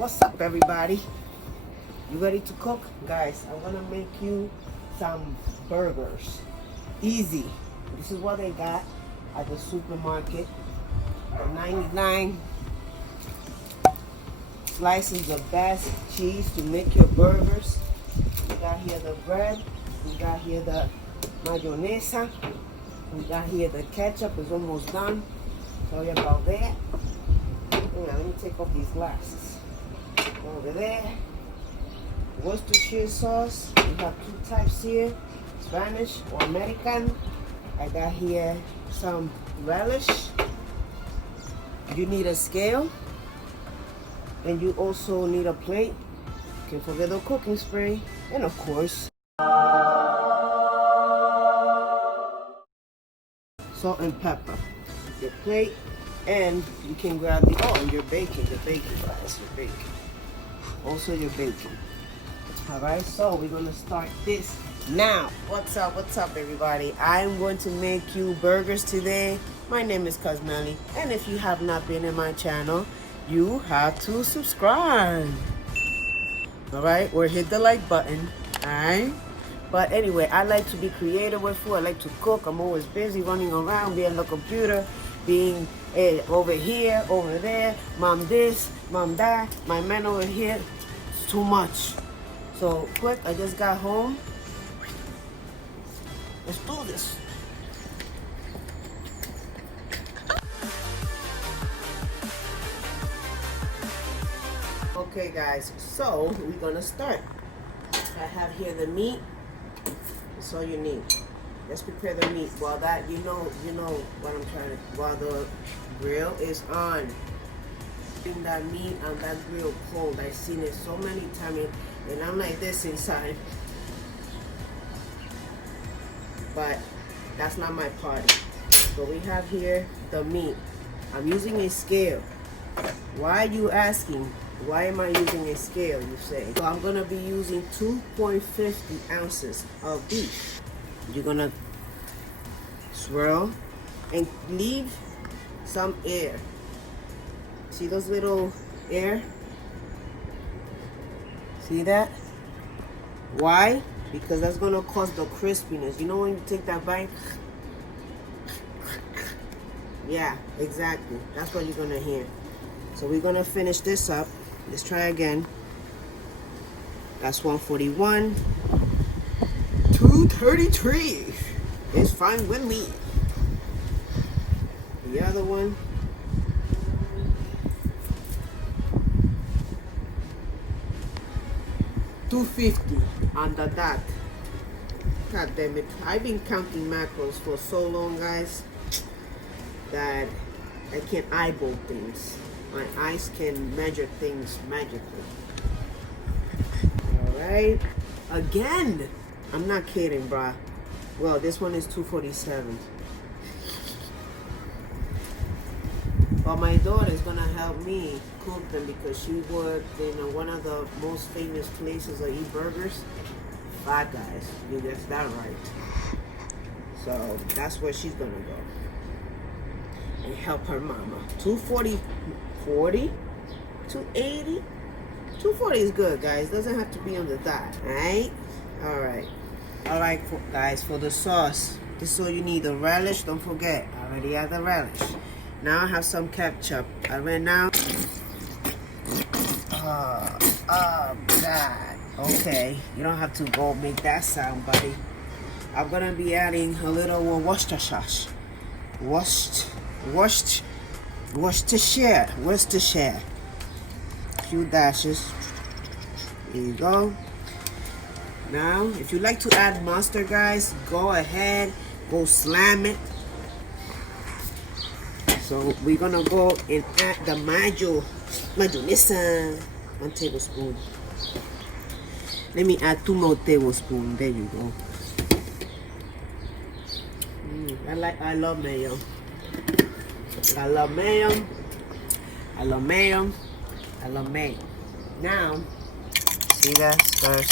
What's up, everybody? You ready to cook? Guys, I'm gonna make you some burgers. Easy. This is what they got at the supermarket. The 99 slices of best cheese to make your burgers. We got here the bread. We got here the mayonnaise. We got here the ketchup. It's almost done. Sorry about that. Let me take off these glasses. Over there. Worcestershire sauce. We have two types here, Spanish or American. I got here some relish. You need a scale, and you also need a plate. Can't forget the cooking spray, and of course, salt and pepper. Your plate, and you can grab the and your bacon, guys, your bacon. Also your bacon. Alright, so we're gonna start this now. What's up, everybody? I'm going to make you burgers today. My name is Cosmelly, and if you have not been in my channel, you have to subscribe. Alright, or hit the like button. Alright? But anyway, I like to be creative with food. I like to cook. I'm always busy running around, being on the computer, being over here, over there, mom this, mom that, my man over here. It's too much. So quick, I just got home. Let's do this. Okay guys, so we're gonna start. I have here the meat. That's all you need. Let's prepare the meat. While that, you know what I'm trying to, while the grill is on. Putting that meat on that grill cold. I've seen it so many times, and I'm like this inside. But that's not my party. So we have here the meat. I'm using a scale. Why are you asking? Why am I using a scale, you say? So I'm gonna be using 2.50 ounces of beef. You're gonna swirl and leave some air. See those little air? See that? Why? Because that's gonna cause the crispiness. You know when you take that bite? Yeah, exactly. That's what you're gonna hear. So we're gonna finish this up. Let's try again. That's 141. 233. It's fine with me. The other one. 250 on the dot. God damn it. I've been counting macros for so long, guys, that I can't eyeball things. My eyes can measure things magically. Alright. Again! I'm not kidding, bruh. Well, this one is 247. But my daughter is gonna help me cook them because she worked in one of the most famous places to eat burgers. Five Guys. You guessed that right. So that's where she's gonna go and help her mama. 240, 40, 280. 240 is good, guys. Doesn't have to be on the dot. Alright? Alright, guys, for the sauce, this is all you need. The relish, don't forget. I already have the relish. Now I have some ketchup. I ran out. Oh, God. Okay, you don't have to go make that sound, buddy. I'm gonna be adding a little Worcestershire. Worcestershire. A few dashes. There you go. Now, if you like to add mustard, guys, go ahead. Go slam it. So we're gonna go and add the mayonnaise. 1 tablespoon. Let me add 2 more tablespoons. There you go. I love mayo. I love mayo. I love mayo. I love mayo. Now, see that? Stir.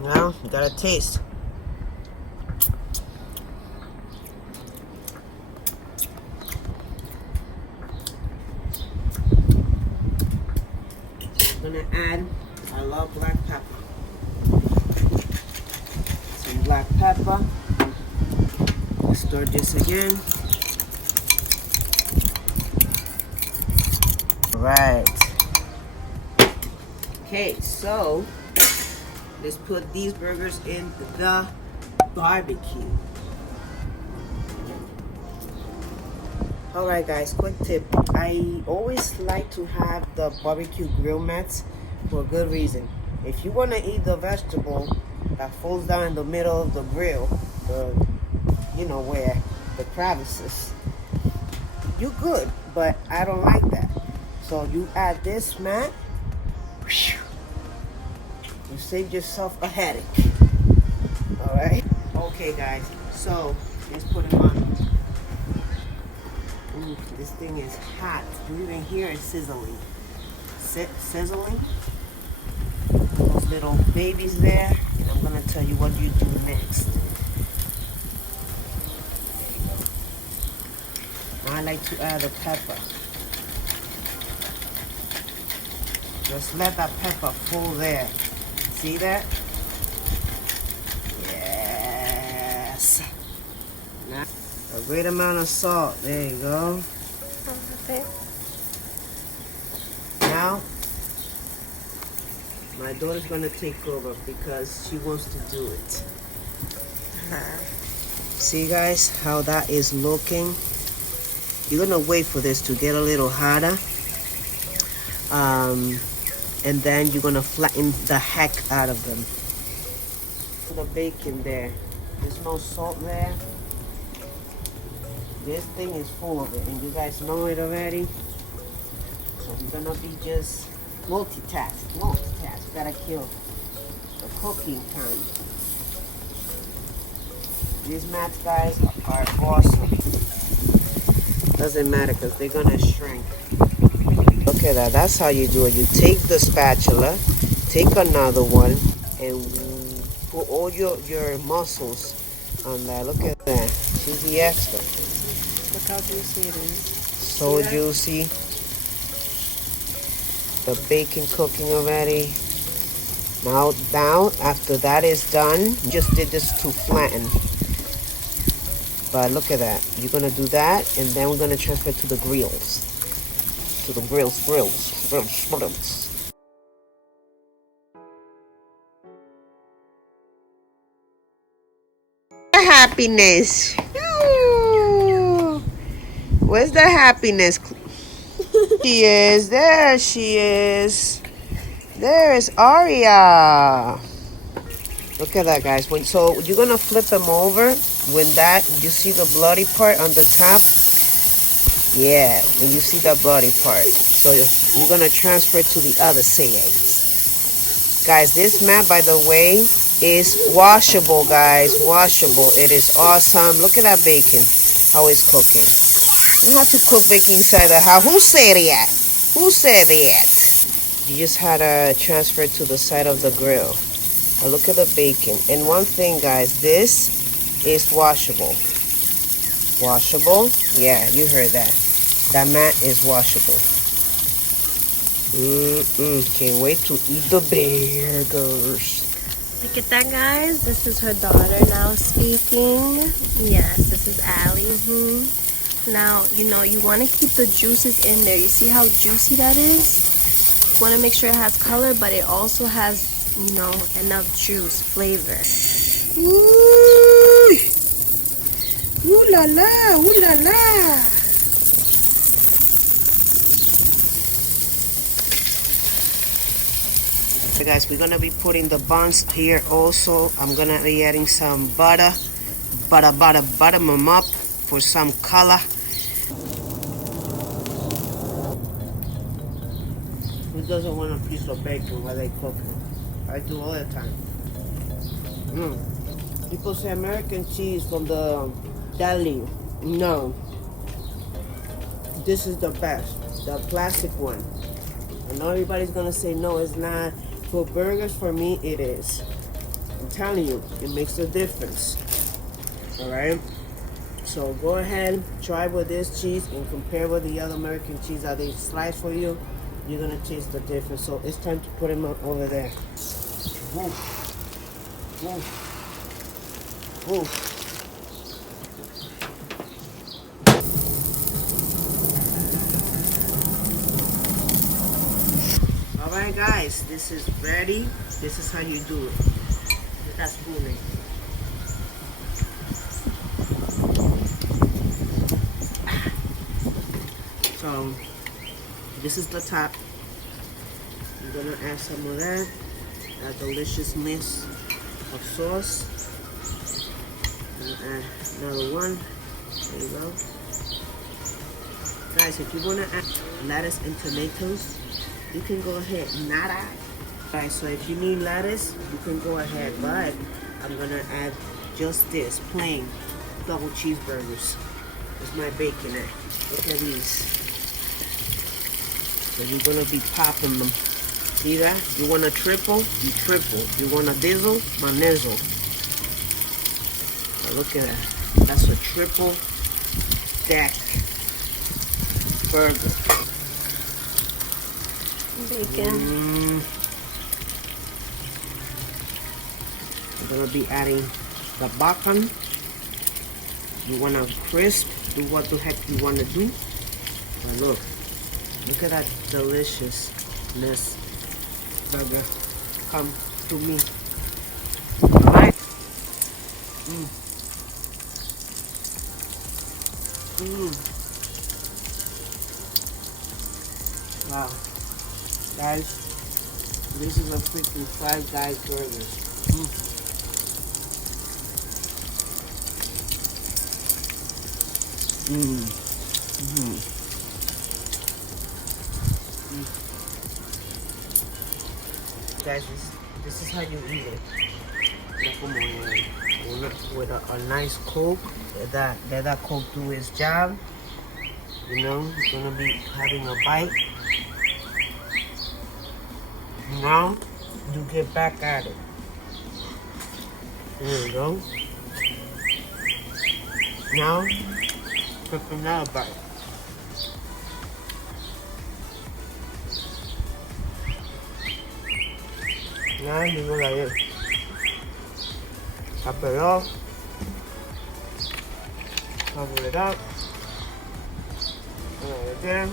Now, you gotta taste. gonna add, I love black pepper. Some black pepper. Let's stir this again. All right. Okay, so let's put these burgers in the barbecue. Alright guys, quick tip. I always like to have the barbecue grill mats for a good reason. If you want to eat the vegetable that falls down in the middle of the grill, you know where the crevices, you good, but I don't like that. So you add this mat, you save yourself a headache. Alright? Okay guys, so let's put them on. Ooh, this thing is hot. You even hear it sizzling. Sizzling. Those little babies there. And I'm gonna tell you what you do next. There you go. I like to add a pepper. Just let that pepper fall there. See that? Yes. Now, a great amount of salt. There you go. Okay. Now, my daughter's gonna take over because she wants to do it. See guys how that is looking? You're gonna wait for this to get a little hotter. And then you're gonna flatten the heck out of them. The bacon there. There's no salt there. This thing is full of it, and you guys know it already. So we're gonna be just multitask. Gotta kill the cooking time. These mats, guys, are awesome. Doesn't matter because they're gonna shrink. Look at that. That's how you do it. You take the spatula, take another one, and put all your muscles on that. Look at that. She's the expert. Look how juicy it is. So juicy. The bacon cooking already. Now, after that is done, just did this to flatten. But look at that. You're gonna do that, and then we're gonna transfer to the grills. To the grills. Happiness. Where's the happiness? She is. There she is. There is Aria. Look at that, guys. So you're gonna flip them over. When you see the bloody part on the top. Yeah, when you see that bloody part. So you're gonna transfer to the other sides. Guys, this mat, by the way, is washable, guys. Washable. It is awesome. Look at that bacon. How it's cooking. You don't have to cook bacon inside the house. Who said that? Who said that? You just had to transfer it to the side of the grill. Now look at the bacon. And one thing, guys, this is washable. Washable? Yeah, you heard that. That mat is washable. Can't wait to eat the burgers. Look at that, guys. This is her daughter now speaking. Yes, this is Allie. Now, you want to keep the juices in there. You see how juicy that is? You want to make sure it has color, but it also has, enough juice, flavor. Ooh. Ooh la la, ooh la la. Okay guys, we're gonna be putting the buns here also. I'm gonna be adding some butter them up for some color. Who doesn't want a piece of bacon while they cook it? I do all the time. People say American cheese from the deli. No. This is the best. The plastic one. I know everybody's gonna say no, it's not. For burgers, for me, it is. I'm telling you, it makes a difference. Alright? So go ahead, try with this cheese and compare with the other American cheese that they slice for you. you're gonna taste the difference. So it's time to put them over there. Woo. Woo. Woo. Alright guys, this is ready. This is how you do it. Put that spoon in. So this is the top. I'm gonna add some of that delicious mix of sauce. I'm gonna add another one. There you go. Guys, if you wanna add lettuce and tomatoes, you can go ahead. Nada. Guys, so if you need lettuce, you can go ahead. But I'm gonna add just this plain double cheeseburgers. There's my bacon there. Look at these. So you're gonna be popping them. See that? You want a triple? You triple. You want a dizzle? My nizzle. Now look at that. That's a triple stack burger. Bacon. I'm gonna be adding the bacon. You wanna crisp? Do what the heck you wanna do. But look at that deliciousness burger come to me. Alright. Wow. Guys, this is a freaking Five Guys burgers. Guys, this is how you eat it. With a nice Coke. Let that Coke do its job. You know, it's gonna be having a bite. Now, you get back at it. There you go. Now, take another bite. Now you go like this. Top it off. Cover it up. Right there.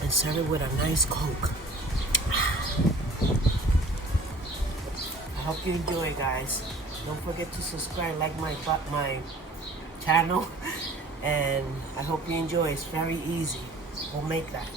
And serve it with a nice Coke. I hope you enjoy, guys. Don't forget to subscribe, like my channel, and I hope you enjoy. It's very easy. We'll make that.